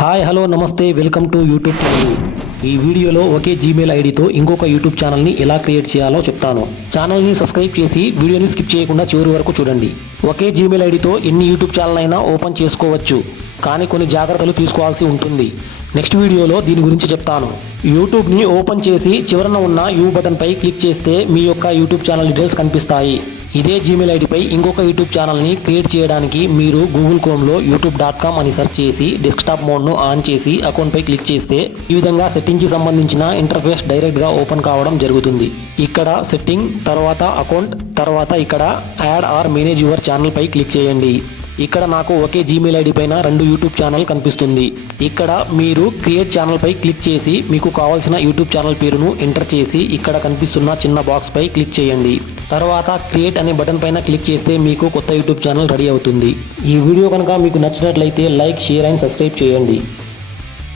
Hi hello నమస్తే welcome to YouTube channel. ఈ వీడియోలో ఒకే జీమెయిల్ ఐడితో ఇంకొక యూట్యూబ్ ఛానల్ని ఎలా క్రియేట్ చేయాలో చెప్తాను. ఛానల్ని సబ్స్క్రైబ్ చేసి వీడియోని స్కిప్ చేయకుండా చివరి వరకు చూడండి. ఒకే జీమెయిల్ ఐడితో ఎన్ని యూట్యూబ్ ఛానల్ అయినా ఓపెన్ చేసుకోవచ్చు, కానీ కొన్ని జాగ్రత్తలు తీసుకోవాల్సి ఉంటుంది. నెక్స్ట్ వీడియోలో దీని గురించి చెప్తాను. యూట్యూబ్ని ఓపెన్ చేసి చివరన ఉన్న యూ బటన్పై క్లిక్ చేస్తే మీ యొక్క యూట్యూబ్ ఛానల్ డీటెయిల్స్ కనిపిస్తాయి. ఇదే జీమెయిల్ ఐడిపై ఇంకొక యూట్యూబ్ ఛానల్ని క్రియేట్ చేయడానికి మీరు గూగుల్ క్రోమ్లో youtube.com అని సెర్చ్ చేసి డెస్క్టాప్ మోడ్ను ఆన్ చేసి అకౌంట్పై క్లిక్ చేస్తే ఈ విధంగా సెట్టింగ్కి సంబంధించిన ఇంటర్ఫేస్ డైరెక్ట్గా ఓపెన్ కావడం జరుగుతుంది. ఇక్కడ సెట్టింగ్, తర్వాత అకౌంట్, తర్వాత ఇక్కడ add or manage your channel పై క్లిక్ చేయండి. ఇక్కడ నాకు ఒకే జీమెయిల్ ఐడి పైన 2 యూట్యూబ్ ఛానల్ కనిపిస్తుంది. ఇక్కడ మీరు క్రియేట్ ఛానల్ పై క్లిక్ చేసి మీకు కావాల్సిన యూట్యూబ్ ఛానల్ పేరును ఎంటర్ చేసి ఇక్కడ కనిపిస్తున్న చిన్న బాక్స్ పై క్లిక్ చేయండి. తర్వాత క్రియేట్ అనే బటన్ పైన క్లిక్ చేస్తే మీకు కొత్త యూట్యూబ్ ఛానల్ రెడీ అవుతుంది. ఈ వీడియో కనుక మీకు నచ్చినట్లయితే లైక్, షేర్ అండ్ సబ్స్క్రైబ్ చేయండి.